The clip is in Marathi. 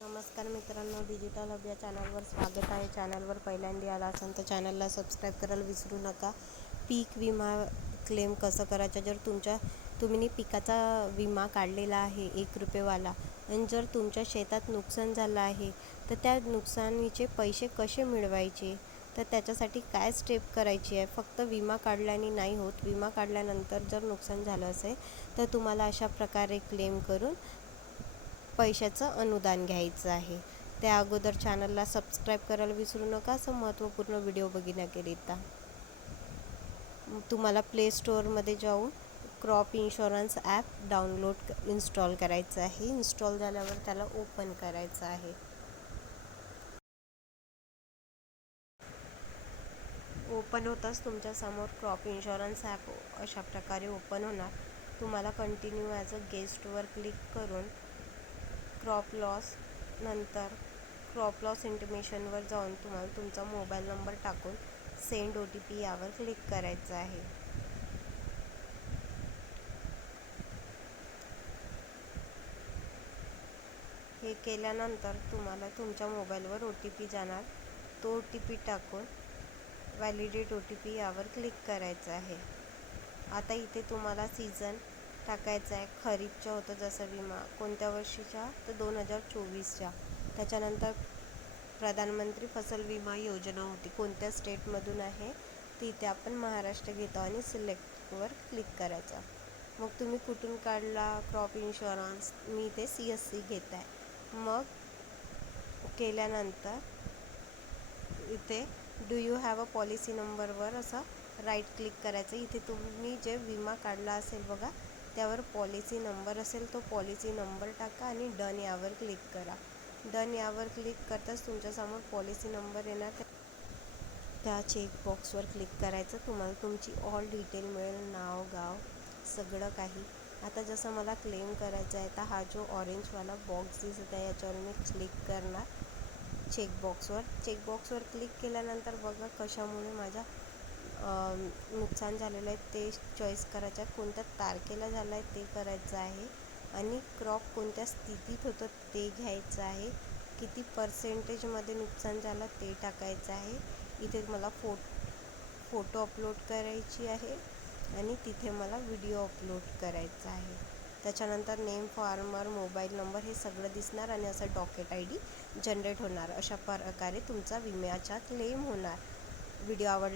नमस्कार मित्रांनो डिजिटल हब या चॅनलवर स्वागत आहे. चॅनलवर पहिल्यांदा आला असाल तर चॅनलला सबस्क्राईब करायला विसरू नका. पीक विमा क्लेम कसं करायचं? जर तुमच्या तुम्ही पिकाचा विमा काढलेला आहे एक रुपयेवाला आणि जर तुमच्या शेतात नुकसान झालं आहे तर त्या नुकसानीचे पैसे कसे मिळवायचे? तर त्याच्यासाठी काय स्टेप करायची आहे? फक्त विमा काढल्याने नाही होत. विमा काढल्यानंतर जर नुकसान झालं असेल तर तुम्हाला अशा प्रकारे क्लेम करून पैशाचं अनुदान घ्यायचं आहे. त्या अगोदर चॅनलला सबस्क्राईब करायला विसरू नका. असं महत्त्वपूर्ण व्हिडिओ बघण्याकरिता तुम्हाला प्ले स्टोअरमध्ये जाऊन crop insurance app download install करायचं आहे. इन्स्टॉल झाल्यावर त्याला ओपन करायचं आहे. ओपन होताच तुमच्यासमोर क्रॉप इन्शुरन्स ॲप अशा प्रकारे ओपन होणार. तुम्हाला कंटिन्यू ॲज अ गेस्टवर क्लिक करून क्रॉप लॉस नंतर क्रॉप लॉस इंटिमेशनवर जाऊन तुम्हाला तुमचा मोबाईल नंबर टाकून सेंड ओ टी पी यावर क्लिक करायचं आहे. हे केल्यानंतर तुम्हाला तुमच्या मोबाईलवर ओ टी पी जाणार. तो ओ टी पी टाकून व्हॅलिडेट ओ टी पी यावर क्लिक करायचं आहे. आता इथे तुम्हाला सीझन टाकायचा आहे. खरीपचं होतं जसं विमा. कोणत्या वर्षीच्या? तर दोन हजार चोवीसच्या. त्याच्यानंतर प्रधानमंत्री फसल विमा योजना होती. कोणत्या स्टेटमधून आहे? ती इथे आपण महाराष्ट्र घेतो आणि सिलेक्टवर क्लिक करायचं. मग तुम्ही कुठून काढला? Crop insurance. मी ते सी एस सी घेत आहे. मग केल्यानंतर इथे do you have a policy नंबरवर असं राईट क्लिक करायचं. इथे तुम्ही जे विमा काढला असेल बघा त्यावर पॉलिसी नंबर असेल तो पॉलिसी नंबर टाका आणि डन यावर क्लिक करा. डन यावर क्लिक करताच तुमच्यासमोर पॉलिसी नंबर येणार. त्या चेकबॉक्सवर क्लिक करायचं. तुम्हाला तुमची ऑल डिटेल मिळेल. नाव गाव सगळं काही. आता जसं मला क्लेम करायचा आहे तर हा जो ऑरेंजवाला बॉक्स दिसत आहे याच्यावर मी क्लिक करणार. चेकबॉक्सवर चेकबॉक्सवर क्लिक केल्यानंतर बघा कशामुळे माझ्या नुकसान झालेलं आहे ते चॉईस करायचं आहे. कोणत्या तारखेला झालं आहे ते करायचं आहे. आणि क्रॉप कोणत्या स्थितीत होतं ते घ्यायचं आहे. किती पर्सेंटेजमध्ये नुकसान झालं ते टाकायचं आहे. इथे मला फो फोटो अपलोड करायची आहे. आणि तिथे मला व्हिडिओ अपलोड करायचा आहे. त्याच्यानंतर नेम फॉर्मर मोबाईल नंबर हे सगळं दिसणार आणि असं डॉकेट आय डी जनरेट होणार. अशा प्रकारे तुमचा विम्याचा क्लेम होणार. व्हिडिओ आवडला